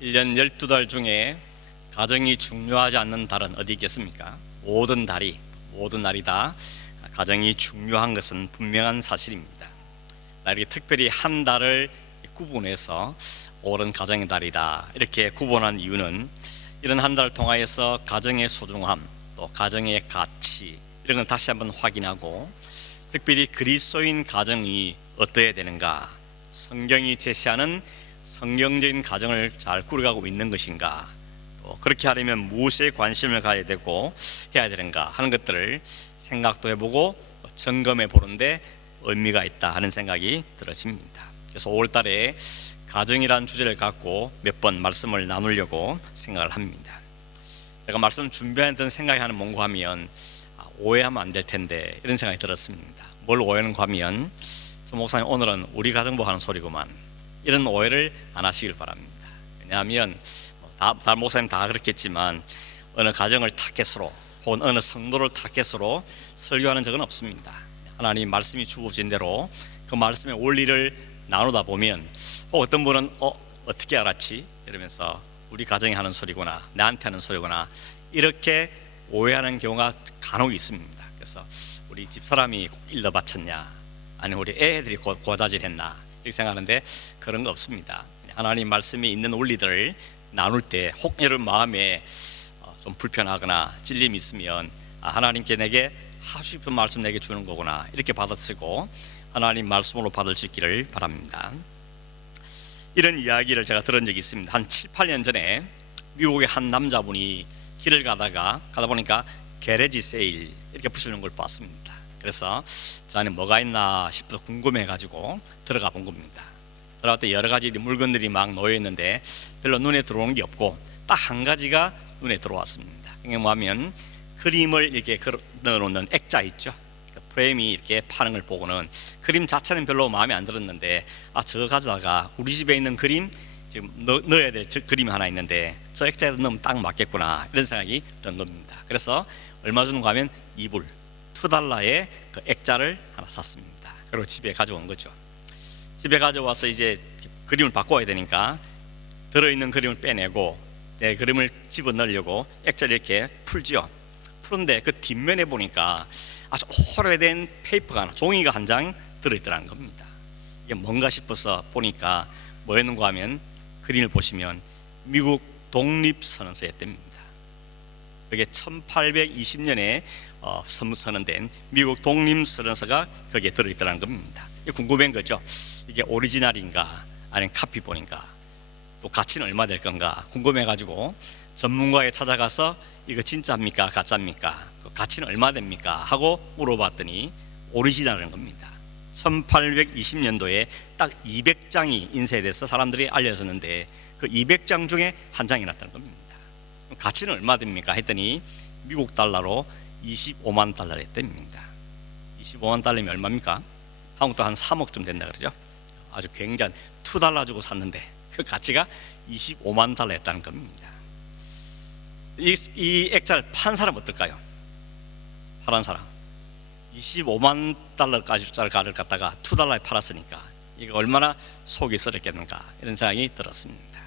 1년 12달 중에 가정이 중요하지 않는 달은 어디 있겠습니까? 모든 날이 다 가정이 중요한 것은 분명한 사실입니다. 이렇게 특별히 한 달을 구분해서 올은 가정의 달이다 이렇게 구분한 이유는 이런 한 달을 통하여서 가정의 소중함, 또 가정의 가치 이런 걸 다시 한번 확인하고, 특별히 그리스도인 가정이 어떠해야 되는가, 성경이 제시하는 성경적인 가정을 잘 꾸려가고 있는 것인가, 또 그렇게 하려면 무엇에 관심을 가져야 되고 해야 되는가 하는 것들을 생각도 해보고 점검해 보는데 의미가 있다 하는 생각이 들어집니다. 그래서 5월달에 가정이라는 주제를 갖고 몇 번 말씀을 나누려고 생각을 합니다. 제가 말씀 준비하던 생각이 하는 뭔가 하면 오해하면 안 될 텐데 이런 생각이 들었습니다. 뭘 오해하는가 하면, 저 목사님 오늘은 우리 가정 보고 하는 소리구만, 이런 오해를 안 하시길 바랍니다. 왜냐하면 다른 목사님 다 그렇겠지만 어느 가정을 타겟으로 혹은 어느 성도를 타겟으로 설교하는 적은 없습니다. 하나님 말씀이 주어진 대로 그 말씀의 원리를 나누다 보면 어떤 분은 어떻게 알았지? 이러면서 우리 가정이 하는 소리구나, 나한테 하는 소리구나, 이렇게 오해하는 경우가 간혹 있습니다. 그래서 우리 집사람이 일러 바쳤냐, 아니면 우리 애들이 고자질했나 이렇게 생각하는데 그런 거 없습니다. 하나님 말씀에 있는 원리들을 나눌 때 혹 여러분 마음에 좀 불편하거나 찔림이 있으면 하나님께 내게 하고 싶은 말씀 내게 주는 거구나 이렇게 받아쓰고 하나님 말씀으로 받을 수 있기를 바랍니다. 이런 이야기를 제가 들은 적이 있습니다. 한 7, 8년 전에 미국의 한 남자분이 길을 가다 보니까 게레지 세일 이렇게 붙이는 걸 봤습니다. 그래서 저 안에 뭐가 있나 싶어서 궁금해가지고 들어가 본 겁니다. 들어갔더니 여러 가지 물건들이 막 놓여 있는데 별로 눈에 들어오는 게 없고 딱 한 가지가 눈에 들어왔습니다. 이게 뭐냐면 그림을 이렇게 넣어놓는 액자 있죠. 프레임이 이렇게 파는 걸 보고는 그림 자체는 별로 마음에 안 들었는데 저거 가져다가 우리 집에 있는 그림 지금 넣어야 될 그림이 하나 있는데 저 액자에 넣으면 딱 맞겠구나 이런 생각이 든 겁니다. 그래서 얼마 주는가 하면 $2의 그 액자를 하나 샀습니다. 그리고 집에 가져온 거죠. 집에 가져와서 이제 그림을 바꿔야 되니까 들어있는 그림을 빼내고 내 그림을 집어넣으려고 액자를 이렇게 풀지요. 푸는데 그 뒷면에 보니까 아주 오래된 페이퍼가 하나, 종이가 한 장 들어있더라는 겁니다. 이게 뭔가 싶어서 보니까 뭐였는가 하면 그림을 보시면 미국 독립선언서였답니다. 그게 1820년에 선언된 미국 독립선언서가 거기에 들어있더라는 겁니다. 궁금한 거죠. 이게 오리지널인가 아니면 카피본인가, 또 가치는 얼마 될 건가 궁금해가지고 전문가에 찾아가서 이거 진짜입니까 가짜입니까, 가치는 얼마 됩니까 하고 물어봤더니 오리지널인 겁니다. 1820년도에 딱 200장이 인쇄돼서 사람들이 알려졌는데 그 200장 중에 한 장이 났다는 겁니다. 가치는 얼마 됩니까 했더니 미국 달러로 $25만 했답니다. $25만 얼마입니까? 한국도 한 3억쯤 된다 그러죠. 아주 굉장한 $2 주고 샀는데 그 가치가 $25만 했다는 겁니다. 이 액자를 판 사람 어떨까요? 파란 사람 $25만 가를 갖다가 $2에 팔았으니까 이거 얼마나 속이 썩었겠는가 이런 생각이 들었습니다.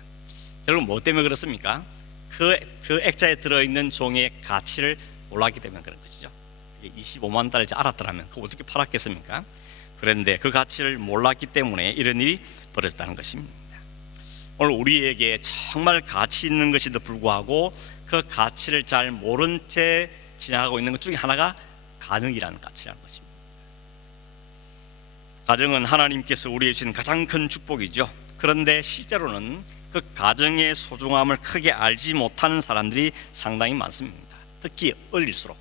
결국 뭐 때문에 그렇습니까? 그 액자에 들어있는 종의 가치를 몰랐기 때문에 그런 것이죠. 25만 달러인지 알았더라면 그거 어떻게 팔았겠습니까? 그런데 그 가치를 몰랐기 때문에 이런 일이 벌어졌다는 것입니다. 오늘 우리에게 정말 가치 있는 것에도 불구하고 그 가치를 잘 모른 채 지나가고 있는 것 중에 하나가 가정이라는 가치라는 것입니다. 가정은 하나님께서 우리에게 주신 가장 큰 축복이죠. 그런데 실제로는 그 가정의 소중함을 크게 알지 못하는 사람들이 상당히 많습니다. 특히 어릴수록,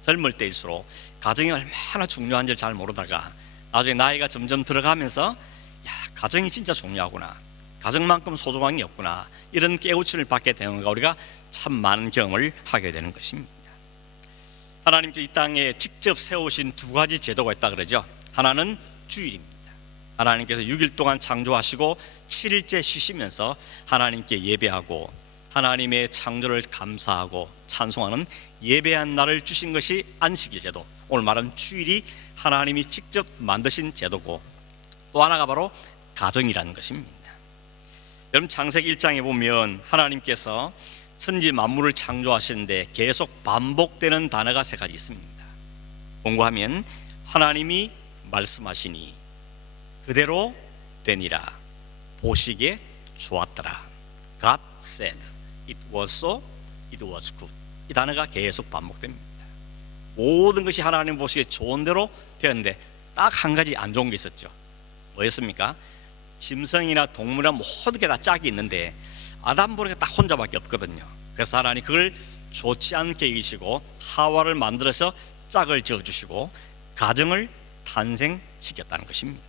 젊을 때일수록 가정이 얼마나 중요한지를 잘 모르다가 나중에 나이가 점점 들어가면서 가정이 진짜 중요하구나, 가정만큼 소중한 게 없구나, 이런 깨우침을 받게 되는 거 우리가 참 많은 경험을 하게 되는 것입니다. 하나님께서 이 땅에 직접 세우신 두 가지 제도가 있다 그러죠. 하나는 주일입니다. 하나님께서 6일 동안 창조하시고 7일째 쉬시면서 하나님께 예배하고 하나님의 창조를 감사하고 찬송하는 예배한 날을 주신 것이 안식일 제도, 오늘 말하는 주일이 하나님이 직접 만드신 제도고, 또 하나가 바로 가정이라는 것입니다. 여러분 창세기 1장에 보면 하나님께서 천지 만물을 창조하시는데 계속 반복되는 단어가 세 가지 있습니다. 공부하면 하나님이 말씀하시니 그대로 되니라, 보시기에 좋았더라. God said it was so, it was good. 이 단어가 계속 반복됩니다. 모든 것이 하나님 보시기에 좋은 대로 되었는데 딱 한 가지 안 좋은 게 있었죠. 뭐였습니까? 짐승이나 동물이나 모든 게 다 짝이 있는데 아담 보니까 딱 혼자밖에 없거든요. 그래서 하나님 그걸 좋지 않게 여기시고 하와를 만들어서 짝을 지어주시고 가정을 탄생시켰다는 것입니다.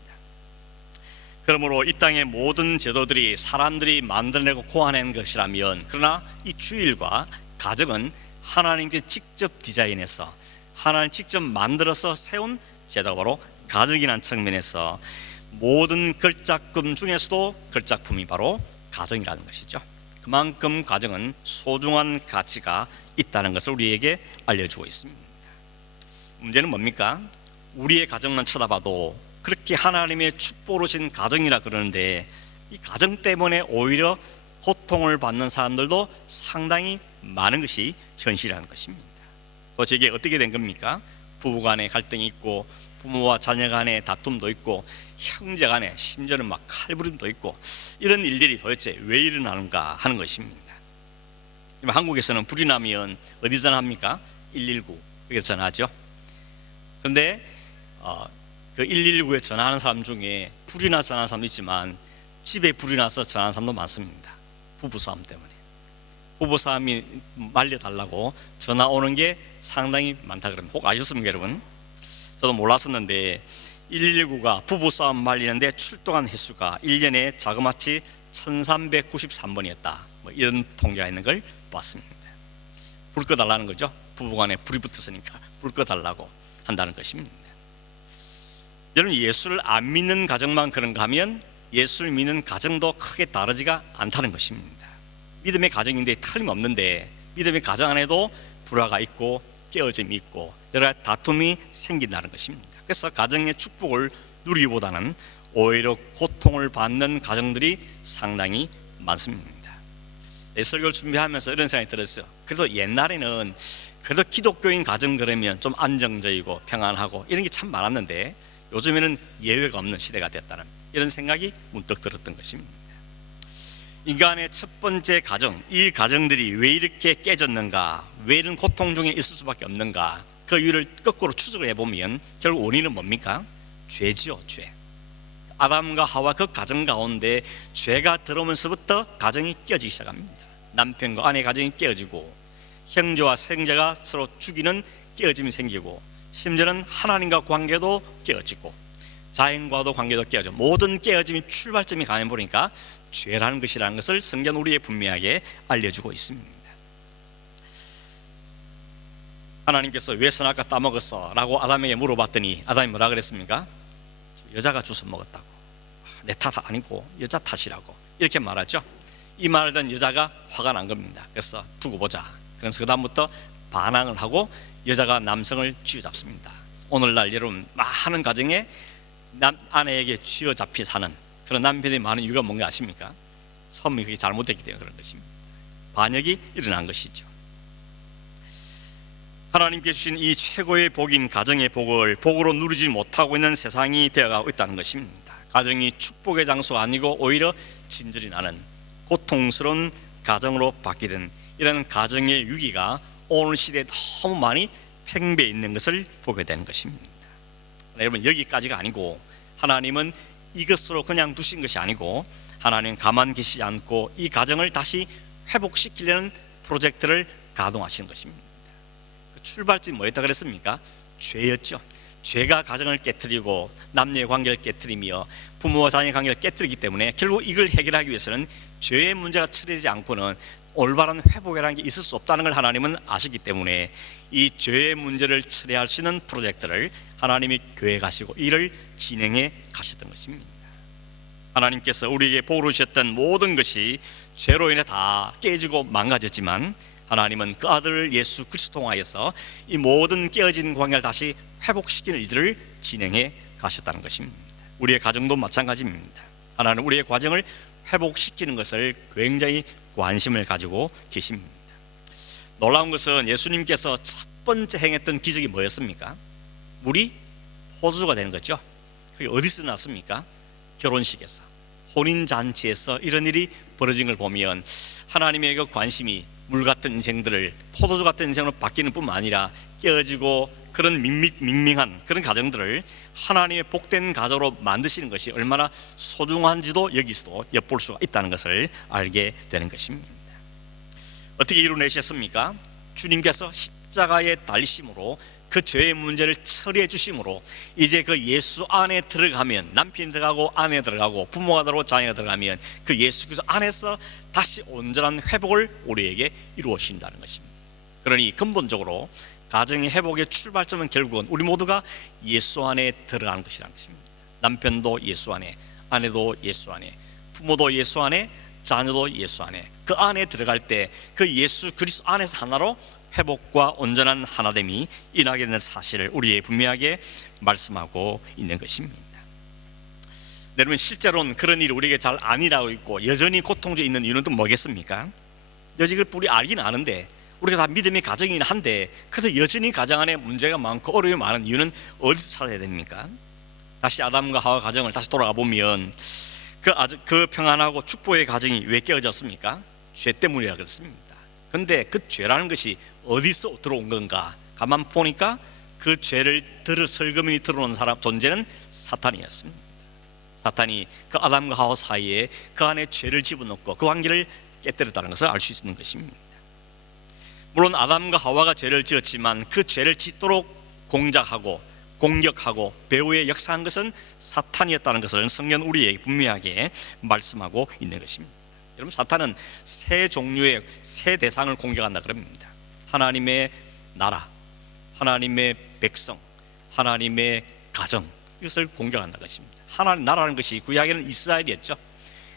그러므로 이 땅의 모든 제도들이 사람들이 만들어내고 고안한 것이라면, 그러나 이 주일과 가정은 하나님께 직접 디자인해서 하나님 직접 만들어서 세운 제도가 바로 가정이라는 측면에서 모든 걸작품 중에서도 걸작품이 바로 가정이라는 것이죠. 그만큼 가정은 소중한 가치가 있다는 것을 우리에게 알려주고 있습니다. 문제는 뭡니까? 우리의 가정만 쳐다봐도 그렇게 하나님의 축복으로 신 가정이라 그러는데 이 가정 때문에 오히려 고통을 받는 사람들도 상당히 많은 것이 현실이라는 것입니다. 도대체 이게 어떻게 된 겁니까? 부부 간에 갈등이 있고 부모와 자녀 간에 다툼도 있고 형제 간에 심지어는 막 칼부림도 있고 이런 일들이 도대체 왜 일어나는가 하는 것입니다. 한국에서는 불이 나면 어디 전화합니까? 119 여기 전화하죠. 그런데 그 119에 전화하는 사람 중에 불이 나서 전화하는 사람도 있지만 집에 불이 나서 전화하는 사람도 많습니다. 부부싸움 때문에 부부싸움이 말려달라고 전화 오는 게 상당히 많다 그럽니다. 혹 아셨습니까 여러분? 저도 몰랐었는데 119가 부부싸움 말리는데 출동한 횟수가 1년에 자그마치 1393번이었다 뭐 이런 통계가 있는 걸 봤습니다. 불 꺼달라는 거죠. 부부간에 불이 붙었으니까 불 꺼달라고 한다는 것입니다. 여러분, 예수를 안 믿는 가정만 그런가 하면 예수를 믿는 가정도 크게 다르지가 않다는 것입니다. 믿음의 가정인데 틀림없는데 믿음의 가정 안에도 불화가 있고 깨어짐이 있고 여러 가지 다툼이 생긴다는 것입니다. 그래서 가정의 축복을 누리기보다는 오히려 고통을 받는 가정들이 상당히 많습니다. 설교를 준비하면서 이런 생각이 들었어요. 그래도 옛날에는 그래도 기독교인 가정 그러면 좀 안정적이고 평안하고 이런 게 참 많았는데 요즘에는 예외가 없는 시대가 됐다는 이런 생각이 문득 들었던 것입니다. 인간의 첫 번째 가정, 이 가정들이 왜 이렇게 깨졌는가, 왜 이런 고통 중에 있을 수밖에 없는가, 그 이유를 거꾸로 추적을 해보면 결국 원인은 뭡니까? 죄지요, 죄. 아담과 하와 그 가정 가운데 죄가 들어오면서부터 가정이 깨어지기 시작합니다. 남편과 아내 가정이 깨어지고 형제와 생제가 서로 죽이는 깨어짐이 생기고 심지어는 하나님과 관계도 깨어지고 자연과도 관계도 깨어져 모든 깨어짐이 출발점이 가해보니까 죄라는 것이라는 것을 성경 우리에 분명하게 알려주고 있습니다. 하나님께서 왜 선악과 따먹었어? 라고 아담에게 물어봤더니 아담이 뭐라 그랬습니까? 여자가 주워 먹었다고. 내 탓 아니고 여자 탓이라고 이렇게 말하죠. 이 말을 듣는 여자가 화가 난 겁니다. 그래서 두고 보자. 그러면서 그 다음부터 반항을 하고 여자가 남성을 쥐어잡습니다. 오늘날 여러분 많은 가정에 아내에게 쥐어잡혀 사는 그런 남편이 많은 이유가 뭔가 아십니까? 처음에 그게 잘못됐기 때문에 그런 것입니다. 반역이 일어난 것이죠. 하나님께 주신 이 최고의 복인 가정의 복을 복으로 누리지 못하고 있는 세상이 되어가고 있다는 것입니다. 가정이 축복의 장소가 아니고 오히려 진절이 나는 고통스러운 가정으로 바뀌는 이런 가정의 위기가 오늘 시대에 너무 많이 팽배해 있는 것을 보게 되는 것입니다. 여러분, 여기까지가 아니고 하나님은 이것으로 그냥 두신 것이 아니고 하나님은 가만 계시지 않고 이 가정을 다시 회복시키려는 프로젝트를 가동하시는 것입니다. 그 출발점이 뭐였다 그랬습니까? 죄였죠. 죄가 가정을 깨트리고 남녀의 관계를 깨트리며 부모와 자녀의 관계를 깨트리기 때문에 결국 이걸 해결하기 위해서는 죄의 문제가 처리되지 않고는 올바른 회복이라는 게 있을 수 없다는 걸 하나님은 아시기 때문에 이 죄의 문제를 처리할 수 있는 프로젝트를 하나님이 계획하시고 이를 진행해 가셨던 것입니다. 하나님께서 우리에게 복으로 주셨던 모든 것이 죄로 인해 다 깨지고 망가졌지만 하나님은 그 아들 예수 그리스도 통하여서 이 모든 깨어진 관계를 다시 회복시키는 일들을 진행해 가셨다는 것입니다. 우리의 가정도 마찬가지입니다. 하나님은 우리의 과정을 회복시키는 것을 굉장히 관심을 가지고 계십니다. 놀라운 것은 예수님께서 첫 번째 행했던 기적이 뭐였습니까? 물이 포도주가 되는 거죠. 그게 어디서 났습니까? 결혼식에서, 혼인잔치에서 이런 일이 벌어진 걸 보면 하나님의 그 관심이 물 같은 인생들을 포도주 같은 인생으로 바뀌는 뿐만 아니라 깨어지고 그런 밍밍한 그런 가정들을 하나님의 복된 가정으로 만드시는 것이 얼마나 소중한지도 여기서도 엿볼 수가 있다는 것을 알게 되는 것입니다. 어떻게 이루어내셨습니까? 주님께서 십자가에 달리심으로 그 죄의 문제를 처리해 주심으로 이제 그 예수 안에 들어가면, 남편이 들어가고 아내가 들어가고 부모가 들어가고 자녀가 들어가면 그 예수 그리스도 안에서 다시 온전한 회복을 우리에게 이루어 주신다는 것입니다. 그러니 근본적으로 가정의 회복의 출발점은 결국은 우리 모두가 예수 안에 들어가는 것이라는 것입니다. 남편도 예수 안에, 아내도 예수 안에, 부모도 예수 안에, 자녀도 예수 안에, 그 안에 들어갈 때 그 예수 그리스도 안에서 하나로 회복과 온전한 하나됨이 일어나게 되는 사실을 우리에게 분명하게 말씀하고 있는 것입니다. 여러분, 실제로는 그런 일이 우리에게 잘 안 일어나고 있고 여전히 고통중에 있는 이유는 또 뭐겠습니까? 여지 우리 알긴 아는데, 우리가 다 믿음의 가정이긴 한데 그래도 여전히 가정 안에 문제가 많고 어려움이 많은 이유는 어디서 찾아야 됩니까? 다시 아담과 하와 가정을 다시 돌아가 보면 그 평안하고 축복의 가정이 왜 깨어졌습니까? 죄 때문이라 그렇습니다. 그런데 그 죄라는 것이 어디서 들어온 건가? 가만 보니까 그 죄를 설금이 들어온 사람 존재는 사탄이었습니다. 사탄이 그 아담과 하와 사이에 그 안에 죄를 집어넣고 그 관계를 깨뜨렸다는 것을 알 수 있는 것입니다. 물론 아담과 하와가 죄를 지었지만 그 죄를 짓도록 공작하고 공격하고 배후에 역사한 것은 사탄이었다는 것을 성경은 우리에게 분명하게 말씀하고 있는 것입니다. 여러분, 사탄은 세 종류의 세 대상을 공격한다 그럽니다. 하나님의 나라, 하나님의 백성, 하나님의 가정, 이것을 공격한다 것입니다. 하나님 나라라는 것이 구약에는 이스라엘이었죠.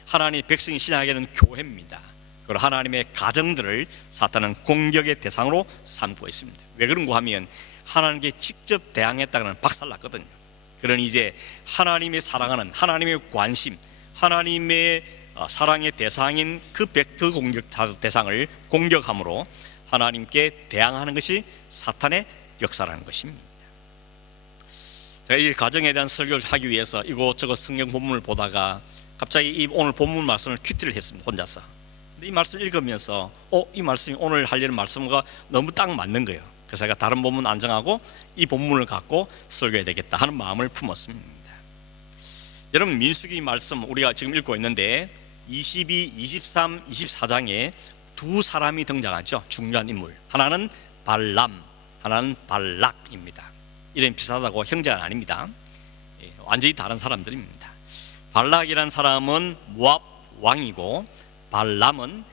하나님의 백성이 신약에는 교회입니다. 그리고 하나님의 가정들을 사탄은 공격의 대상으로 삼고 있습니다. 왜 그런가 하면 하나님께 직접 대항했다는 박살났거든요. 그러니 이제 하나님의 사랑하는, 하나님의 관심, 하나님의 사랑의 대상인 그 공격 대상을 공격함으로 하나님께 대항하는 것이 사탄의 역사라는 것입니다. 제가 이 가정에 대한 설교를 하기 위해서 이곳저곳 성경 본문을 보다가 갑자기 이 오늘 본문 말씀을 큐티를 했습니다. 혼자서. 근데 이 말씀을 읽으면서 이 말씀이 오늘 하려는 말씀과 너무 딱 맞는 거예요. 그래서 제가 다른 본문 안 정하고 이 본문을 갖고 설교해야 되겠다 하는 마음을 품었습니다. 여러분, 민수기 말씀 우리가 지금 읽고 있는데 22, 23, 24장에 두 사람이 등장하죠. 중요한 인물. 하나는 발람, 하나는 발락입니다. 이름이 비슷하다고 형제가 아닙니다. 완전히 다른 사람들입니다. 발락이라는 사람은 모압 왕이고 발람은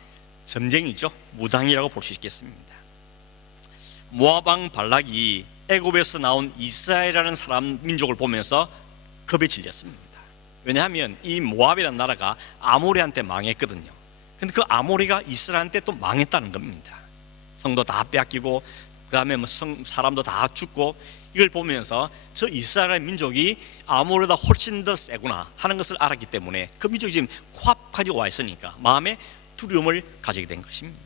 점쟁이죠. 무당이라고 볼 수 있겠습니다. 모압 왕 발락이 애굽에서 나온 이스라엘이라는 사람 민족을 보면서 겁에 질렸습니다. 왜냐하면 이 모압이라는 나라가 아모리한테 망했거든요. 근데 그 아모리가 이스라엘한테 또 망했다는 겁니다. 성도 다 빼앗기고 그 다음에 사람도 다 죽고, 이걸 보면서 저 이스라엘 민족이 아모리보다 훨씬 더 세구나 하는 것을 알았기 때문에 그 민족이 지금 코앞까지 와 있으니까 마음에 두려움을 가지게 된 것입니다.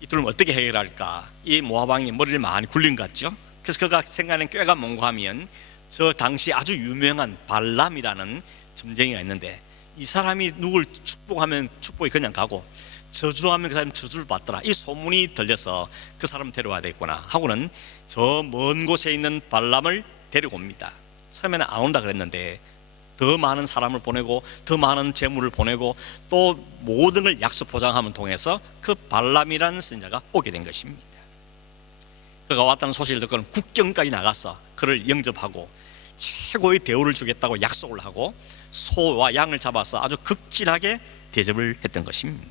이 두려움 어떻게 해결할까? 이 모압 왕이 머리를 많이 굴린 것 같죠. 그래서 그가 생각하는 꾀가 뭔가 하면 저 당시 아주 유명한 발람이라는 점쟁이가 있는데, 이 사람이 누굴 축복하면 축복이 그냥 가고 저주하면 그 사람이 저주를 받더라, 이 소문이 들려서 그 사람을 데려와야 되겠구나 하고는 저 먼 곳에 있는 발람을 데리고 옵니다. 처음에는 안 온다 그랬는데 더 많은 사람을 보내고 더 많은 재물을 보내고 또 모든 걸 약속 보장함을 통해서 그 발람이라는 선지자가 오게 된 것입니다. 그가 왔다는 소식을 듣고는 국경까지 나가서 그를 영접하고 최고의 대우를 주겠다고 약속을 하고 소와 양을 잡아서 아주 극진하게 대접을 했던 것입니다.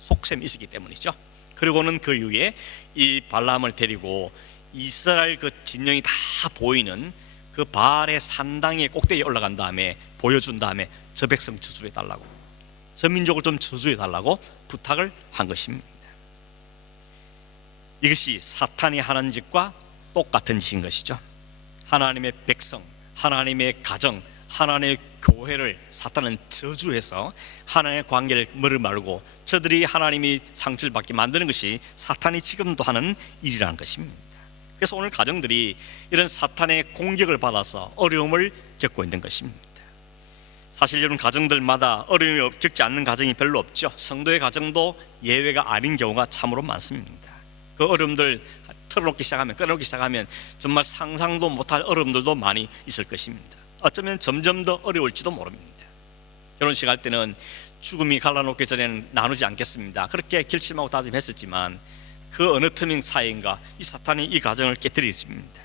속셈이 있었기 때문이죠. 그리고는 그 이후에 이 발람을 데리고 이스라엘 그 진영이 다 보이는 그 바알의 산당의 꼭대기에 올라간 다음에 보여준 다음에 저 백성 저주해 달라고, 저 민족을 좀 저주해 달라고 부탁을 한 것입니다. 이것이 사탄이 하는 짓과 똑같은 짓인 것이죠. 하나님의 백성, 하나님의 가정, 하나님의 교회를 사탄은 저주해서 하나님의 관계를 머리 말고 저들이 하나님이 상처를 받게 만드는 것이 사탄이 지금도 하는 일이라는 것입니다. 그래서 오늘 가정들이 이런 사탄의 공격을 받아서 어려움을 겪고 있는 것입니다. 사실 여러분, 가정들마다 어려움이 겪지 않는 가정이 별로 없죠. 성도의 가정도 예외가 아닌 경우가 참으로 많습니다. 그 어려움들 털어놓기 시작하면, 꺼내놓기 시작하면 정말 상상도 못할 어려움들도 많이 있을 것입니다. 어쩌면 점점 더 어려울지도 모릅니다. 결혼식 할 때는 죽음이 갈라놓기 전에는 나누지 않겠습니다. 그렇게 결심하고 다짐했었지만 그 어느 틈인 사이인가 이 사탄이 이 가정을 깨뜨리십니다.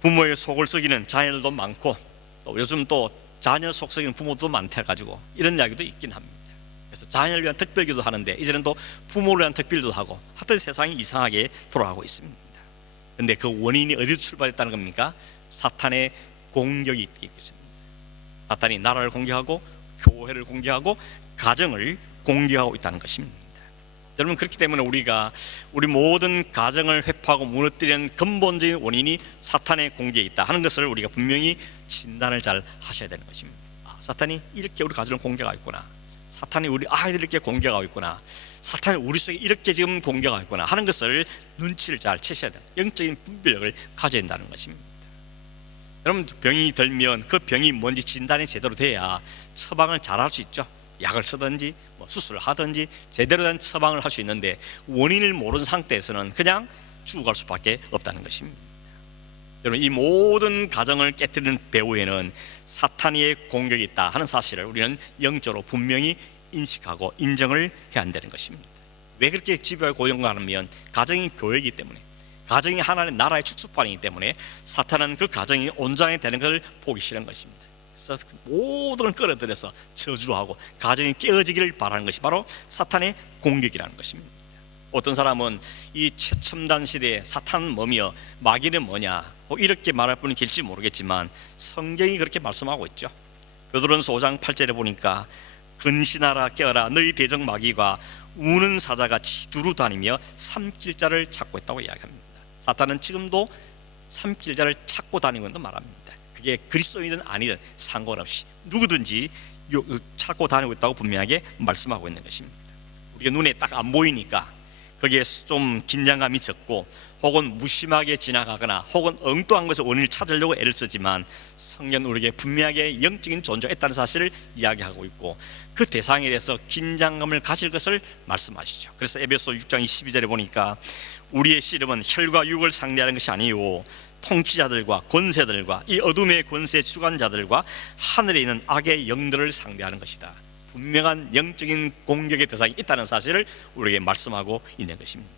부모의 속을 썩이는 자녀들도 많고, 또 요즘 또 자녀 속 썩이는 부모도 많다가지고 이런 이야기도 있긴 합니다. 그래서 자녀를 위한 특별기도 하는데 이제는 또 부모를 위한 특별기도 하고, 하여튼 세상이 이상하게 돌아가고 있습니다. 그런데 그 원인이 어디서 출발했다는 겁니까? 사탄의 공격이 있겠습니다. 사탄이 나라를 공격하고 교회를 공격하고 가정을 공격하고 있다는 것입니다. 여러분, 그렇기 때문에 우리 모든 가정을 회파하고 무너뜨리는 근본적인 원인이 사탄의 공격에 있다 하는 것을 우리가 분명히 진단을 잘 하셔야 되는 것입니다. 사탄이 이렇게 우리 가정을 공격하고 있구나, 사탄이 우리 아이들을 이렇게 공격하고 있구나, 사탄이 우리 속에 이렇게 지금 공격하고 있구나 하는 것을 눈치를 잘 채셔야 돼요. 영적인 분별력을 가져야 된다는 것입니다. 여러분, 병이 들면 그 병이 뭔지 진단이 제대로 돼야 처방을 잘 할 수 있죠. 약을 쓰든지 수술을 하든지 제대로 된 처방을 할 수 있는데, 원인을 모르는 상태에서는 그냥 죽어갈 수밖에 없다는 것입니다. 여러분, 이 모든 가정을 깨뜨리는 배후에는 사탄의 공격이 있다 하는 사실을 우리는 영적으로 분명히 인식하고 인정을 해야 한다는 것입니다. 왜 그렇게 집요하게 고용하냐면 가정이 교회이기 때문에, 가정이 하나님의 나라의 축소판이기 때문에 사탄은 그 가정이 온전히 되는 것을 보기 싫은 것입니다. 그래서 모든 걸 끌어들여서 저주하고 가정이 깨어지기를 바라는 것이 바로 사탄의 공격이라는 것입니다. 어떤 사람은 이 최첨단 시대에 사탄은 뭐며 마귀는 뭐냐 이렇게 말할 분이 계실지 모르겠지만 성경이 그렇게 말씀하고 있죠. 베드로전서 5장 8절에 보니까 근신하라 깨어라, 너희 대적 마귀가 우는 사자가 치두루 다니며 삼킬 자를 찾고 있다고 이야기합니다. 사탄은 지금도 삼킬 자를 찾고 다니고 있는 말합니다. 그게 그리스도인이든 아니든 상관없이 누구든지 찾고 다니고 있다고 분명하게 말씀하고 있는 것입니다. 우리가 눈에 딱 안 보이니까 거기에 좀 긴장감이 적고 혹은 무심하게 지나가거나 혹은 엉뚱한 것을 원인을 찾으려고 애를 쓰지만, 성경은 우리에게 분명하게 영적인 존재가 있다는 사실을 이야기하고 있고 그 대상에 대해서 긴장감을 가질 것을 말씀하시죠. 그래서 에베소 6장 22절에 보니까 우리의 씨름은 혈과 육을 상대하는 것이 아니요 통치자들과 권세들과 이 어둠의 권세 주관자들과 하늘에 있는 악의 영들을 상대하는 것이다. 분명한 영적인 공격의 대상이 있다는 사실을 우리에게 말씀하고 있는 것입니다.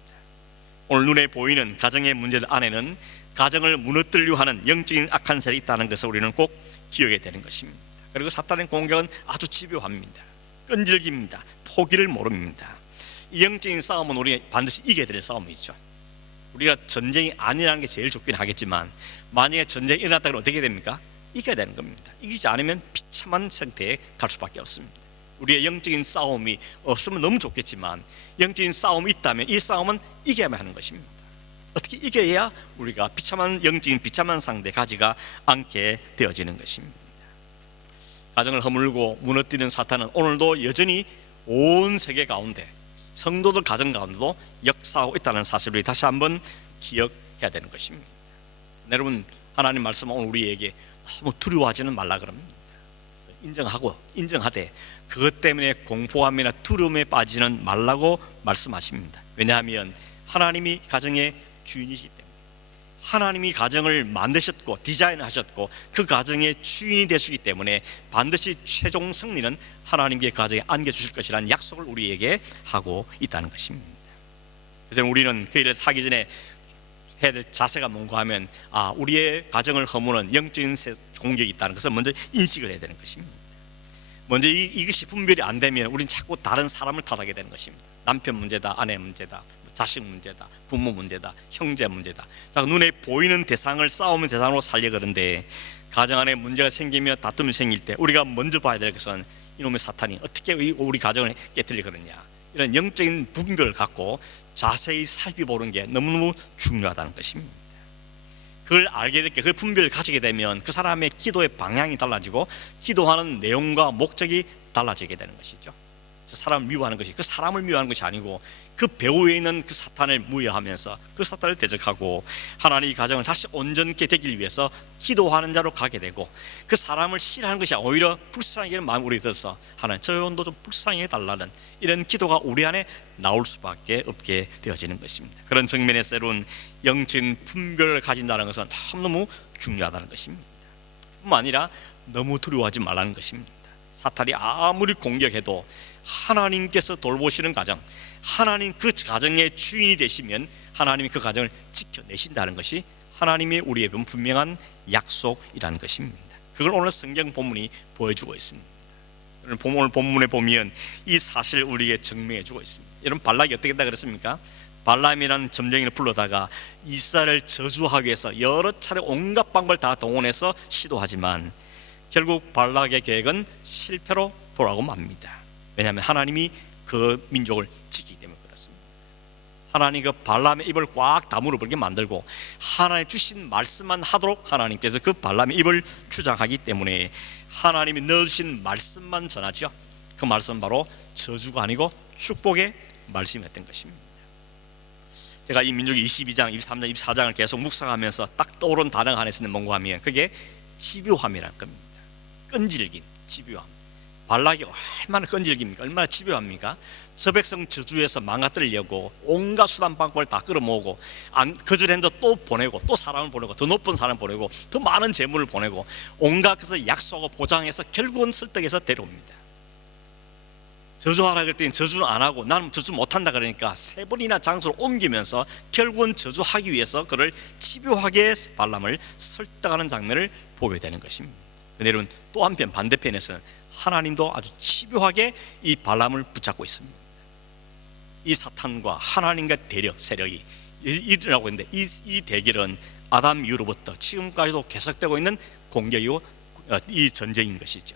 오늘 눈에 보이는 가정의 문제들 안에는 가정을 무너뜨리려 하는 영적인 악한 세력이 있다는 것을 우리는 꼭 기억해야 되는 것입니다. 그리고 사탄의 공격은 아주 집요합니다. 끈질깁니다. 포기를 모릅니다. 이 영적인 싸움은 우리가 반드시 이겨야 될 싸움이죠. 우리가 전쟁이 아니라는 게 제일 좋긴 하겠지만, 만약에 전쟁이 일어났다면 어떻게 됩니까? 이겨야 되는 겁니다. 이기지 않으면 비참한 상태에 갈 수밖에 없습니다. 우리의 영적인 싸움이 없으면 너무 좋겠지만, 영적인 싸움이 있다면 이 싸움은 이겨야만 하는 것입니다. 어떻게 이겨야 우리가 영적인 비참한 상태에 가지가 않게 되어지는 것입니다. 가정을 허물고 무너뜨리는 사탄은 오늘도 여전히 온 세계 가운데 성도들 가정 가운데도 역사하고 있다는 사실을 다시 한번 기억해야 되는 것입니다. 여러분, 하나님 말씀은 오늘 우리에게 너무 두려워하지는 말라 그럽니다. 인정하되 그것 때문에 공포함이나 두려움에 빠지는 말라고 말씀하십니다. 왜냐하면 하나님이 가정의 주인이시기 때문에, 하나님이 가정을 만드셨고 디자인하셨고 그 가정의 주인이 되시기 때문에 반드시 최종 승리는 하나님께 가정에 안겨주실 것이라는 약속을 우리에게 하고 있다는 것입니다. 그래서 우리는 그 일을 하기 전에 해야 될 자세가 뭔가 하면, 우리의 가정을 허무는 영적인 공격이 있다는 것을 먼저 인식을 해야 되는 것입니다. 먼저 이것이 분별이 안 되면 우리는 자꾸 다른 사람을 탓하게 되는 것입니다. 남편 문제다, 아내 문제다, 자식 문제다, 부모 문제다, 형제 문제다. 자, 눈에 보이는 대상을 싸움의 대상으로 살려 그런데, 가정 안에 문제가 생기며 다툼이 생길 때 우리가 먼저 봐야 될 것은 이놈의 사탄이 어떻게 우리 가정을 깨뜨려 그러냐, 이런 영적인 분별을 갖고 자세히 살펴보는 게 너무너무 중요하다는 것입니다. 그걸 알게 될게 그 분별을 가지게 되면 그 사람의 기도의 방향이 달라지고 기도하는 내용과 목적이 달라지게 되는 것이죠. 그 사람을 미워하는 것이 그 사람을 미워하는 것이 아니고 그 배후에 있는 그 사탄을 무효하면서 그 사탄을 대적하고 하나님의 가정을 다시 온전케 되기 위해서 기도하는 자로 가게 되고 그 사람을 싫어하는 것이 오히려 불쌍히 여기는 마음이 우리 들어서 하나님 저 영혼도 좀 불쌍히 해달라는 이런 기도가 우리 안에 나올 수밖에 없게 되어지는 것입니다. 그런 측면에서 새로운 영적인 분별을 가진다는 것은 너무 중요하다는 것입니다. 뿐만 아니라 너무 두려워하지 말라는 것입니다. 사탄이 아무리 공격해도 하나님께서 돌보시는 가정, 하나님 그 가정의 주인이 되시면 하나님이 그 가정을 지켜내신다는 것이 하나님의 우리의 분명한 약속이라는 것입니다. 그걸 오늘 성경 본문이 보여주고 있습니다. 오늘 본문에 보면 이 사실을 우리에게 증명해 주고 있습니다. 여러분 발락이 어떻게 했다 그랬습니까? 발람이라는 점쟁이를 불러다가 이스라엘을 저주하기 위해서 여러 차례 온갖 방법을 다 동원해서 시도하지만 결국 발락의 계획은 실패로 돌아오고 맙니다. 왜냐하면 하나님이 그 민족을 지키기 때문에 그렇습니다. 하나님 그 발람의 입을 꽉 다물어 버리게 만들고 하나님 주신 말씀만 하도록 하나님께서 그 발람의 입을 주장하기 때문에 하나님이 넣어주신 말씀만 전하죠. 그 말씀은 바로 저주가 아니고 축복의 말씀이었던 것입니다. 제가 이 민족이 22장, 23장, 24장을 계속 묵상하면서 딱 떠오른 단어가 하나 있었는데 뭔가 하면 그게 집요함이라는 겁니다. 끈질긴 집요함. 발락이 얼마나 끈질깁니까? 얼마나 집요합니까? 저 백성 저주에서 망가뜨리려고 온갖 수단 방법을 다 끌어모으고 거절했는데 또 보내고 또 사람을 보내고 더 높은 사람을 보내고 더 많은 재물을 보내고 온갖 것을 약속하고 보장해서 결국은 설득해서 데려옵니다. 저주하라 그랬더니 저주는 안 하고 나는 저주 못한다 그러니까 3번이나 장소를 옮기면서 결국은 저주하기 위해서 그를 집요하게 발람을 설득하는 장면을 보게 되는 것입니다. 여러분 또 한편 반대편에서는 하나님도 아주 집요하게 이 발람을 붙잡고 있습니다. 이 사탄과 하나님과 대력 세력이 일어나고 있는데 이 대결은 아담 이후로부터 지금까지도 계속되고 있는 공격이고 이 전쟁인 것이죠.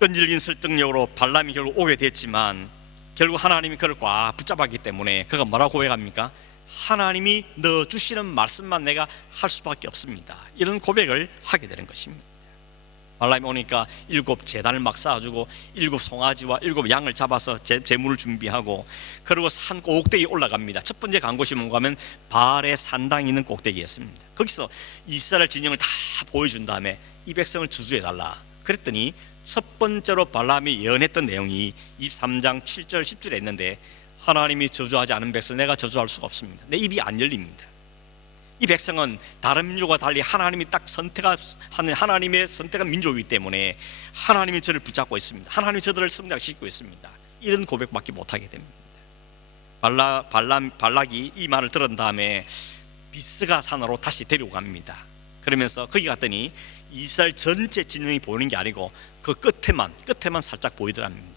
끈질긴 설득력으로 발람이 결국 오게 됐지만 결국 하나님이 그를 꽉 붙잡았기 때문에 그가 뭐라고 고백합니까? 하나님이 넣어주시는 말씀만 내가 할 수밖에 없습니다. 이런 고백을 하게 되는 것입니다. 발람이 오니까 7 제단을 막 쌓아주고 7 송아지와 7 양을 잡아서 제물을 준비하고 그리고 산 꼭대기에 올라갑니다. 첫 번째 간 곳이 뭔가 하면 바알의 산당이 있는 꼭대기였습니다. 거기서 이스라엘 진영을 다 보여준 다음에 이 백성을 저주해달라 그랬더니 첫 번째로 발람이 예언했던 내용이 23장 7절 10절에 있는데 하나님이 저주하지 않은 백성을 내가 저주할 수가 없습니다. 내 입이 안 열립니다. 이 백성은 다른 민족과 달리 하나님이 딱 선택하는 하나님의 선택한 민족이기 때문에 하나님이 저를 붙잡고 있습니다. 하나님이 저들을 성장시키고 있습니다. 이런 고백밖에 못하게 됩니다. 발락이 이 말을 들은 다음에 비스가 산으로 다시 데리고 갑니다. 그러면서 거기 갔더니 이스라엘 전체 진영이 보이는 게 아니고 그 끝에만 살짝 보이더랍니다.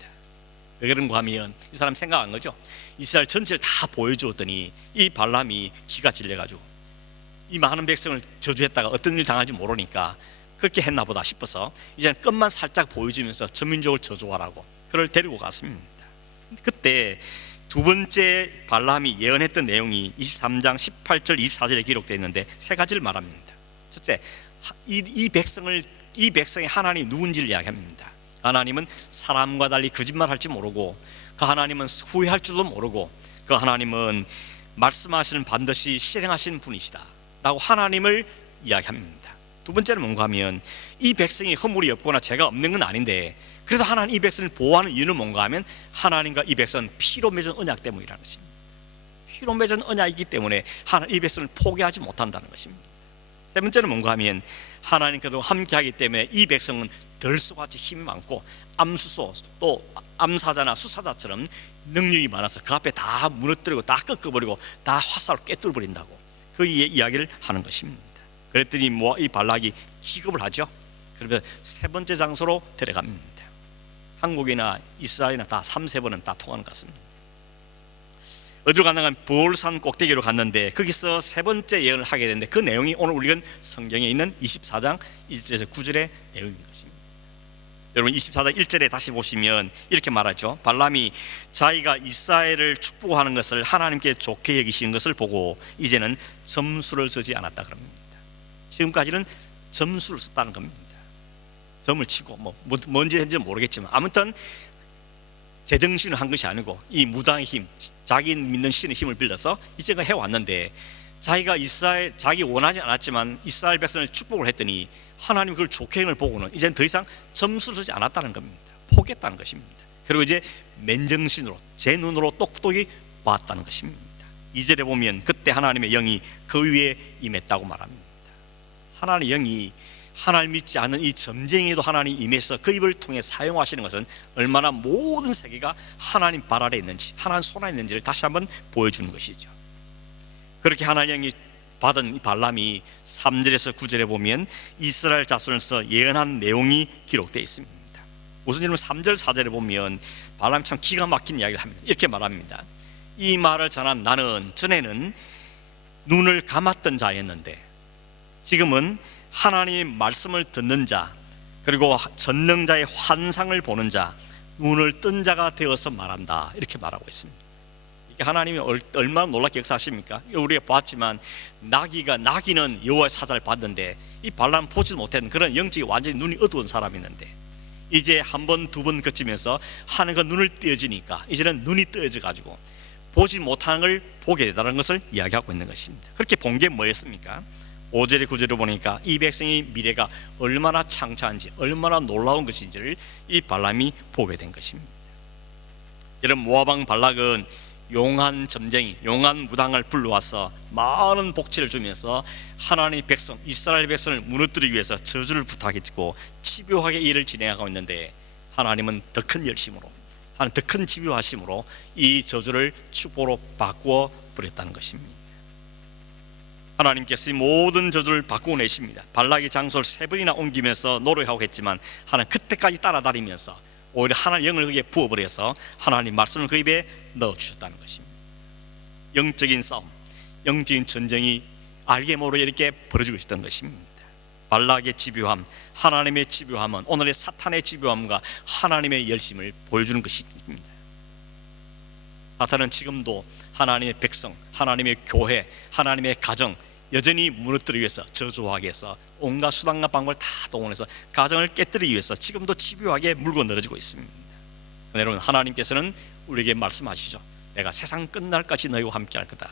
왜 그런가 하면 이 사람 생각한 거죠. 이스라엘 전체를 다 보여주었더니 이 발람이 기가 질려가지고 이 많은 백성을 저주했다가 어떤 일 당할지 모르니까 그렇게 했나 보다 싶어서 이제는 끝만 살짝 보여주면서 전민족을 저주하라고 그를 데리고 갔습니다. 그때 두 번째 발람이 예언했던 내용이 23장 18절 24절에 기록되어 있는데 3가지를 말합니다. 첫째, 이 백성의 하나님이 누군지를 이야기합니다. 하나님은 사람과 달리 거짓말할지 모르고 그 하나님은 후회할 줄도 모르고 그 하나님은 말씀하시는 반드시 실행하시는 분이시다 라고 하나님을 이야기합니다. 두 번째는 뭔가 하면 이 백성이 허물이 없거나 죄가 없는 건 아닌데 그래도 하나님 이 백성을 보호하는 이유는 뭔가 하면 하나님과 이 백성은 피로 맺은 언약 때문이라는 것입니다. 피로 맺은 언약이기 때문에 하나님 이 백성을 포기하지 못한다는 것입니다. 세 번째는 뭔가 하면 하나님께도 함께하기 때문에 이 백성은 들소같이 힘이 많고 암수소 또 암사자나 수사자처럼 능력이 많아서 그 앞에 다 무너뜨리고 다 꺾어버리고 다 화살로 꿰뚫어버린다고 그 이야기를 하는 것입니다. 그랬더니 이 발락이 기겁을 하죠. 그러면 3번째 장소로 데려갑니다. 한국이나 이스라엘이나 다 3-4번은 다 통하는 것 같습니다. 어디로 갔는가 하면 부올산 꼭대기로 갔는데 거기서 3번째 예언을 하게 되는데 그 내용이 오늘 우리가 성경에 있는 24장 1절에서 9절의 내용인 것입니다. 여러분 24장 1절에 다시 보시면 이렇게 말하죠. 발람이 자기가 이스라엘을 축복하는 것을 하나님께 좋게 여기시는 것을 보고 이제는 점수를 쓰지 않았다 그럽니다. 지금까지는 점수를 썼다는 겁니다. 점을 치고 뭔지 했는지 모르겠지만 아무튼 제정신을 한 것이 아니고 이 무당의 힘, 자기 믿는 신의 힘을 빌려서 이제가 해왔는데, 자기가 자기 원하지 않았지만 이스라엘 백성을 축복을 했더니 하나님 그걸 좋게 하는 걸 보고는 이제는 더 이상 점수를 쓰지 않았다는 겁니다. 포기했다는 것입니다. 그리고 이제 맨정신으로 제 눈으로 똑똑히 봤다는 것입니다. 2절에 보면 그때 하나님의 영이 그 위에 임했다고 말합니다. 하나님의 영이 하나님 믿지 않는 이 점쟁이에도 하나님 임해서 그 입을 통해 사용하시는 것은 얼마나 모든 세계가 하나님 발 아래 있는지, 하나님 손 안에 있는지를 다시 한번 보여주는 것이죠. 그렇게 하나님의 영이 받은 이 발람이 3절에서 9절에 보면 이스라엘 자손에서 예언한 내용이 기록되어 있습니다. 우선 여러분 3절 4절에 보면 발람이 참 기가 막힌 이야기를 합니다. 이렇게 말합니다. 이 말을 전한 나는 전에는 눈을 감았던 자였는데 지금은 하나님의 말씀을 듣는 자, 그리고 전능자의 환상을 보는 자, 눈을 뜬 자가 되어서 말한다, 이렇게 말하고 있습니다. 이게 하나님이 얼마나 놀랍게 역사하십니까? 우리가 봤지만 나기는 여호와의 사자를 봤는데 이 발람 보지도 못했는 그런 영적인 완전히 눈이 어두운 사람이 있는데 이제 한 번 두 번 거치면서 하나님과 눈을 떼어지니까 이제는 눈이 떼어져 가지고 보지 못하는 걸 보게 되다는 것을 이야기하고 있는 것입니다. 그렇게 본 게 뭐였습니까? 5절에 9절을 보니까 이 백성의 미래가 얼마나 창창한지, 얼마나 놀라운 것인지를 이 발람이 보게 된 것입니다. 여러분, 모압 왕 발락은 용한 점쟁이, 용한 무당을 불러와서 많은 복지를 주면서 하나님의 백성, 이스라엘 백성을 무너뜨리기 위해서 저주를 부탁했고 집요하게 일을 진행하고 있는데 하나님은 더 큰 열심으로, 더 큰 집요하심으로 이 저주를 축복으로 바꾸어 버렸다는 것입니다. 하나님께서 이 모든 저주를 바꾸어 내십니다. 발락이 장소를 3번이나 옮기면서 노력하고 했지만 하나님 그때까지 따라다니면서 오히려 하나님 영을 그에게 부어버려서 하나님 말씀을 그 입에 넣어주셨다는 것입니다. 영적인 싸움, 영적인 전쟁이 알게 모르게 이렇게 벌어지고 있었던 것입니다. 발락의 집요함, 하나님의 집요함은 오늘의 사탄의 집요함과 하나님의 열심을 보여주는 것입니다. 사탄은 지금도 하나님의 백성, 하나님의 교회, 하나님의 가정 여전히 무너뜨리기 위해서, 저주하기 위해서 온갖 수단과 방법을 다 동원해서 가정을 깨뜨리기 위해서 지금도 집요하게 물고 늘어지고 있습니다. 여러분, 하나님께서는 우리에게 말씀하시죠. 내가 세상 끝날까지 너희와 함께 할 거다.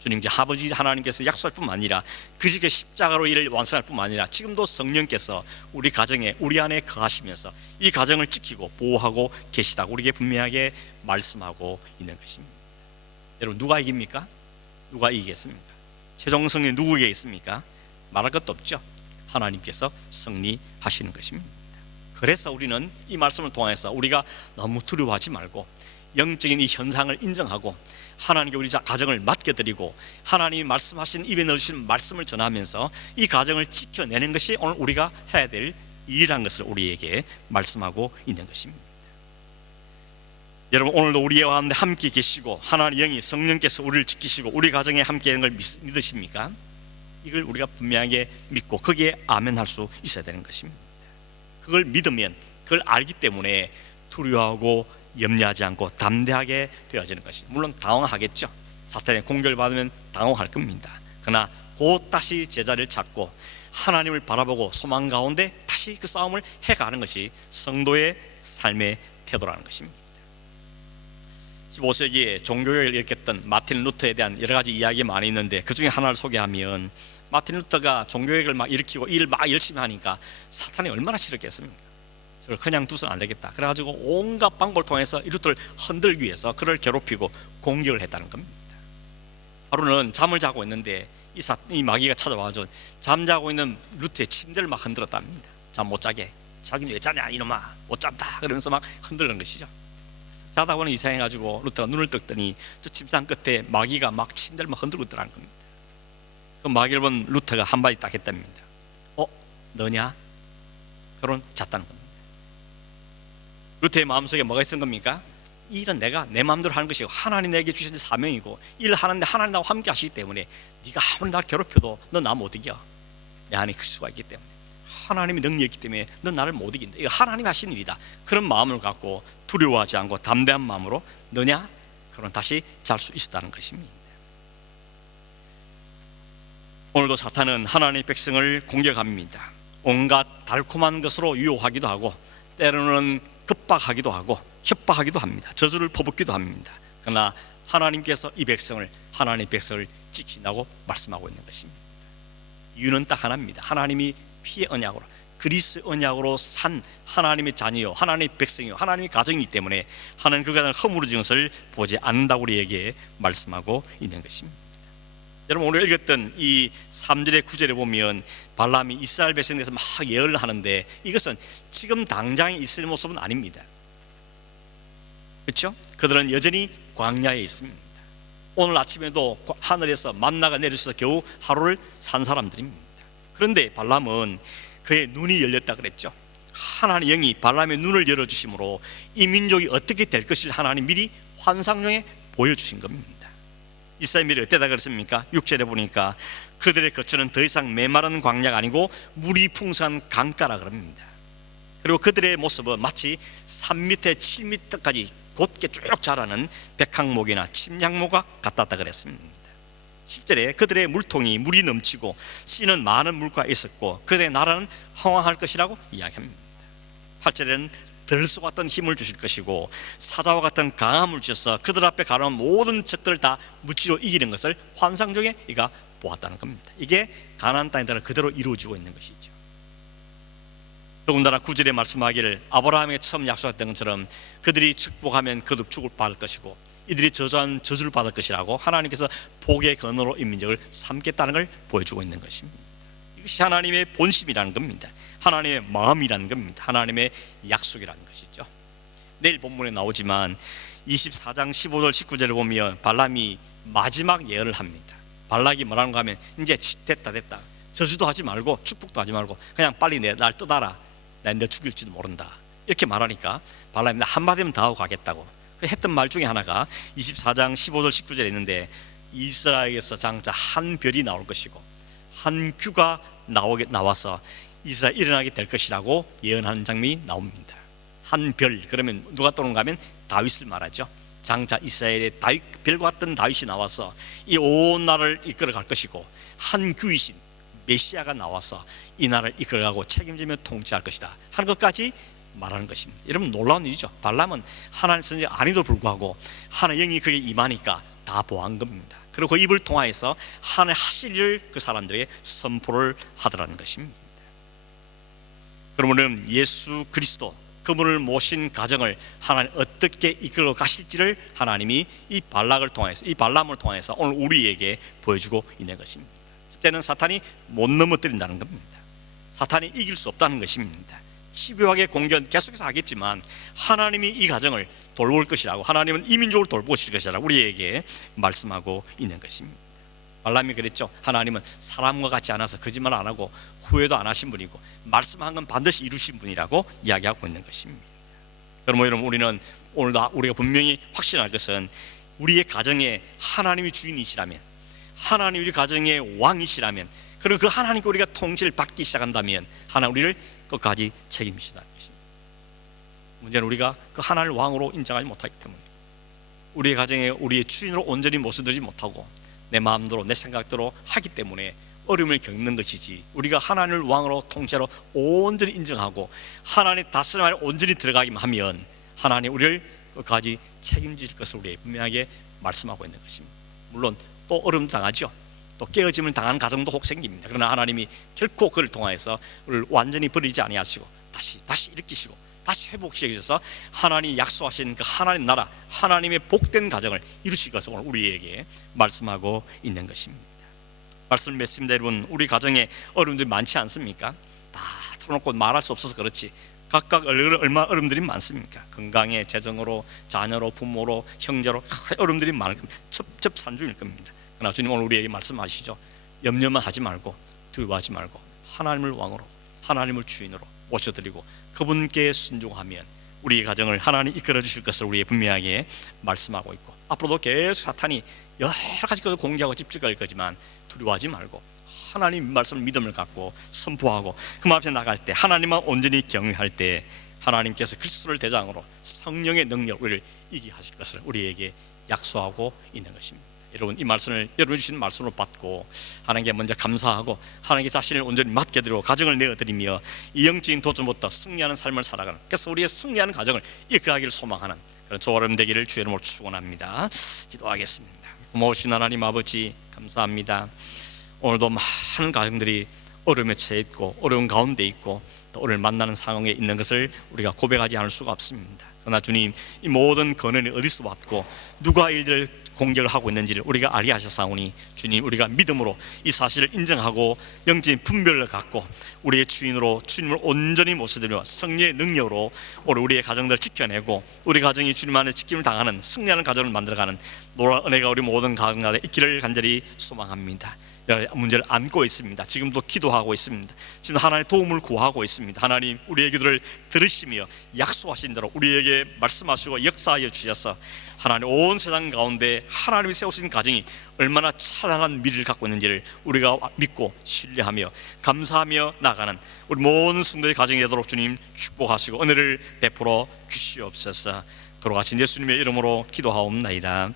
주님께 아버지 하나님께서 약속할 뿐만 아니라 그 집에 십자가로 이를 완성할 뿐만 아니라 지금도 성령께서 우리 가정에, 우리 안에 거하시면서 이 가정을 지키고 보호하고 계시다고 우리에게 분명하게 말씀하고 있는 것입니다. 여러분, 누가 이깁니까? 누가 이기겠습니까? 최종 승리 누구에게 있습니까? 말할 것도 없죠. 하나님께서 승리하시는 것입니다. 그래서 우리는 이 말씀을 통해서 우리가 너무 두려워하지 말고 영적인 이 현상을 인정하고 하나님께 우리 가정을 맡겨드리고 하나님이 말씀하신 입에 넣으신 말씀을 전하면서 이 가정을 지켜내는 것이 오늘 우리가 해야 될 일이라는 것을 우리에게 말씀하고 있는 것입니다. 여러분, 오늘도 우리와 함께 계시고 하나님 영이 성령께서 우리를 지키시고 우리 가정에 함께 있는 걸 믿으십니까? 이걸 우리가 분명하게 믿고 거기에 아멘할 수 있어야 되는 것입니다. 그걸 믿으면, 그걸 알기 때문에 두려워하고 염려하지 않고 담대하게 되어지는 것입니다. 물론 당황하겠죠. 사탄의 공격을 받으면 당황할 겁니다. 그러나 곧 다시 제자리를 찾고 하나님을 바라보고 소망 가운데 다시 그 싸움을 해가는 것이 성도의 삶의 태도라는 것입니다. 15세기에 종교개혁을 일으켰던 마틴 루터에 대한 여러 가지 이야기가 많이 있는데 그 중에 하나를 소개하면, 마틴 루터가 종교개혁을 막 일으키고 일을 막 열심히 하니까 사탄이 얼마나 싫었겠습니까? 저를 그냥 두서는 안 되겠다. 그래가지고 온갖 방법을 통해서 이 루터를 흔들기 위해서 그를 괴롭히고 공격을 했다는 겁니다. 하루는 잠을 자고 있는데 이 마귀가 찾아와서 잠자고 있는 루터의 침대를 막 흔들었답니다. 잠 못 자게. 자기는 왜 자냐 이놈아, 못 잔다 그러면서 막 흔들는 것이죠. 자다 보니 이상해가지고 루터가 눈을 떴더니 저 침상 끝에 마귀가 막 침대를 막 흔들고 있더라는 겁니다. 그 마귀를 본 루터가 한마디 딱 했답니다. 너냐? 그런 잤다는 겁니다. 루터의 마음속에 뭐가 있었던 겁니까? 이 일은 내가 내 마음대로 하는 것이고 하나님 내게 주신 사명이고 일을 하는데 하나님 나와 함께 하시기 때문에 네가 아무리 나 괴롭혀도 너 나 못 이겨. 내 안에 그 수가 있기 때문에 하나님의 능력이 있기 때문에 넌 나를 못 이긴다, 이거 하나님이 하신 일이다, 그런 마음을 갖고 두려워하지 않고 담대한 마음으로 너냐? 그럼 다시 잘 수 있었다는 것입니다. 오늘도 사탄은 하나님의 백성을 공격합니다. 온갖 달콤한 것으로 유혹하기도 하고 때로는 급박하기도 하고 협박하기도 합니다. 저주를 퍼붓기도 합니다. 그러나 하나님께서 이 백성을, 하나님의 백성을 지킨다고 말씀하고 있는 것입니다. 이유는 딱 하나입니다. 하나님이 피의 언약으로, 그리스도의 언약으로 산 하나님의 자녀요, 하나님의 백성이요, 하나님의 가정이기 때문에 하나님 그 가정을 허물어진 것을 보지 않는다고 우리에게 말씀하고 있는 것입니다. 여러분, 오늘 읽었던 이 3절의 9절에 보면 발람이 이스라엘 백성에 대해서 막 예언을 하는데 이것은 지금 당장의 이스라엘 모습은 아닙니다. 그렇죠? 그들은 여전히 광야에 있습니다. 오늘 아침에도 하늘에서 만나가 내려서 겨우 하루를 산 사람들입니다. 그런데 발람은 그의 눈이 열렸다 그랬죠. 하나님 영이 발람의 눈을 열어주심으로 이 민족이 어떻게 될 것을 하나님 미리 환상 중에 보여주신 겁니다. 이스라엘 미리 어때다 그랬습니까? 6절에 보니까 그들의 거처는 더 이상 메마른 광야가 아니고 물이 풍성한 강가라 그럽니다. 그리고 그들의 모습은 마치 3m, 7m까지 곧게 쭉 자라는 백항목이나 침향목과 같았다 그랬습니다. 10절에 그들의 물통이 물이 넘치고 씨는 많은 물가에 있었고 그들의 나라는 흥왕할 것이라고 이야기합니다. 8절에는 들소 같은 힘을 주실 것이고 사자와 같은 강함을 주셔서 그들 앞에 가는 모든 적들을 다 무찌로 이기는 것을 환상 중에 이가 보았다는 겁니다. 이게 가나안 땅에 따라 그대로 이루어지고 있는 것이죠. 더군다나 9절에 말씀하기를 아브라함에게 처음 약속했던 것처럼 그들이 축복하면 그도 축을 받을 것이고 이들이 저주하면 저주를 받을 것이라고 하나님께서 복의 근원으로 이 민족을 삼겠다는 걸 보여주고 있는 것입니다. 이것이 하나님의 본심이라는 겁니다. 하나님의 마음이라는 겁니다. 하나님의 약속이라는 것이죠. 내일 본문에 나오지만 24장 15절 19절을 보면 발람이 마지막 예언을 합니다. 발락이 뭐라는가 하면 이제 됐다 저주도 하지 말고 축복도 하지 말고 그냥 빨리 날 떠나라, 난 너 죽일지도 모른다, 이렇게 말하니까 발람이 한마디면 다 하고 가겠다고 했던 말 중에 하나가 24장 15절 19절에 있는데 이스라엘에서 장차 한 별이 나올 것이고 한 규가 나와서 이스라엘 일어나게 될 것이라고 예언하는 장면이 나옵니다. 한 별, 그러면 누가 떠오르는가 하면 다윗을 말하죠. 장차 이스라엘의 별과 같은 다윗이 나와서 이 온 나라를 이끌어 갈 것이고 한 규이신 메시아가 나와서 이 나라를 이끌어가고 책임지며 통치할 것이다 하는 것까지 말하는 것입니다. 여러분, 놀라운 일이죠. 발람은 하나님의 선지자가 아니도 불구하고 하나님의 영이 그에게 임하니까 다 보한 겁니다. 그리고 그 입을 통하여서 하나님 하실 일을 그 사람들에게 선포를 하더라는 것입니다. 그러면 예수 그리스도 그분을 모신 가정을 하나님 어떻게 이끌어 가실지를 하나님이 이 발락을 통해서, 이 발람을 통해서 오늘 우리에게 보여주고 있는 것입니다. 첫째는 사탄이 못 넘어뜨린다는 겁니다. 사탄이 이길 수 없다는 것입니다. 집요하게 공격 계속해서 하겠지만 하나님이 이 가정을 돌볼 것이라고, 하나님은 이 민족을 돌보실 것이라고 우리에게 말씀하고 있는 것입니다. 발람이 그랬죠. 하나님은 사람과 같지 않아서 거짓말 안 하고 후회도 안 하신 분이고 말씀한 건 반드시 이루신 분이라고 이야기하고 있는 것입니다. 그러면 여러분, 우리는 오늘 우리가 분명히 확신할 것은 우리의 가정에 하나님이 주인이시라면, 하나님이 우리 가정의 왕이시라면, 그리고 그 하나님께 우리가 통치를 받기 시작한다면 하나님 우리를 끝까지 책임지신다는 것입니다. 문제는 우리가 그 하나님을 왕으로 인정하지 못하기 때문에 우리의 가정에 우리의 주인으로 온전히 모셔들지 못하고 내 마음대로 내 생각대로 하기 때문에 어려움을 겪는 것이지, 우리가 하나님을 왕으로 통치자로 온전히 인정하고 하나님의 다스림에 온전히 들어가기만 하면 하나님 우리를 끝까지 책임질 것을 우리에게 분명하게 말씀하고 있는 것입니다. 물론 또 어려움 당하죠. 또 깨어짐을 당한 가정도 혹 생깁니다. 그러나 하나님이 결코 그를 통하여서 우리를 완전히 버리지 아니하시고 다시 일으키시고 다시 회복시켜 주셔서 하나님이 약속하신 그 하나님 나라, 하나님의 복된 가정을 이루실 것을 오늘 우리에게 말씀하고 있는 것입니다. 말씀을 맺습니다. 여러분, 우리 가정에 어려움들이 많지 않습니까? 다 털어놓고 말할 수 없어서 그렇지 각각 얼마나 어려움들이 많습니까? 건강에, 재정으로, 자녀로, 부모로, 형제로 어려움들이 많을 겁니다. 첩첩산중일 겁니다. 그러나 주님 오늘 우리에게 말씀하시죠. 염려만 하지 말고 두려워하지 말고 하나님을 왕으로, 하나님을 주인으로 모셔드리고 그분께 순종하면 우리의 가정을 하나님 이끌어 주실 것을 우리에게 분명하게 말씀하고 있고, 앞으로도 계속 사탄이 여러 가지 것을 공개하고 집중할 거지만 두려워하지 말고 하나님 말씀을 믿음을 갖고 선포하고 그 앞에 나갈 때 하나님만 온전히 경외할 때 하나님께서 그리스도를 대장으로 성령의 능력 우리를 이기게 하실 것을 우리에게 약속하고 있는 것입니다. 여러분 이 말씀을 여러분 주신 말씀으로 받고 하나님께 먼저 감사하고 하나님께 자신을 온전히 맡겨드리고 가정을 내어드리며 이 영적인 도전부터 승리하는 삶을 살아가는, 그래서 우리의 승리하는 가정을 이끌어가기를 소망하는 그런 저와 여러분 되기를 주의 이름으로 축원합니다. 기도하겠습니다. 고마우신 하나님 아버지 감사합니다. 오늘도 많은 가정들이 어려움에 처해 있고 어려운 가운데 있고 또 오늘 만나는 상황에 있는 것을 우리가 고백하지 않을 수가 없습니다. 그러나 주님, 이 모든 권한이 어디서 왔고 누가 이들을 공격을 하고 있는지를 우리가 알게 하셨사오니 주님, 우리가 믿음으로 이 사실을 인정하고 영적인 분별을 갖고 우리의 주인으로 주님을 온전히 모셔드리며 승리의 능력으로 오늘 우리의 가정들을 지켜내고 우리 가정이 주님 안에 지킴을 당하는 승리하는 가정을 만들어가는 놀라운 은혜가 우리 모든 가정 가운데 있기를 간절히 소망합니다. 문제를 안고 있습니다. 지금도 기도하고 있습니다. 지금 하나님의 도움을 구하고 있습니다. 하나님 우리의 기도를 들으시며 약속하신 대로 우리에게 말씀하시고 역사하여 주셔서 하나님 온 세상 가운데 하나님이 세우신 가정이 얼마나 찬란한 미래를 갖고 있는지를 우리가 믿고 신뢰하며 감사하며 나가는 우리 모든 성도의 가정이 되도록 주님 축복하시고 은혜를 베풀어 주시옵소서. 걸어가신 예수님의 이름으로 기도하옵나이다.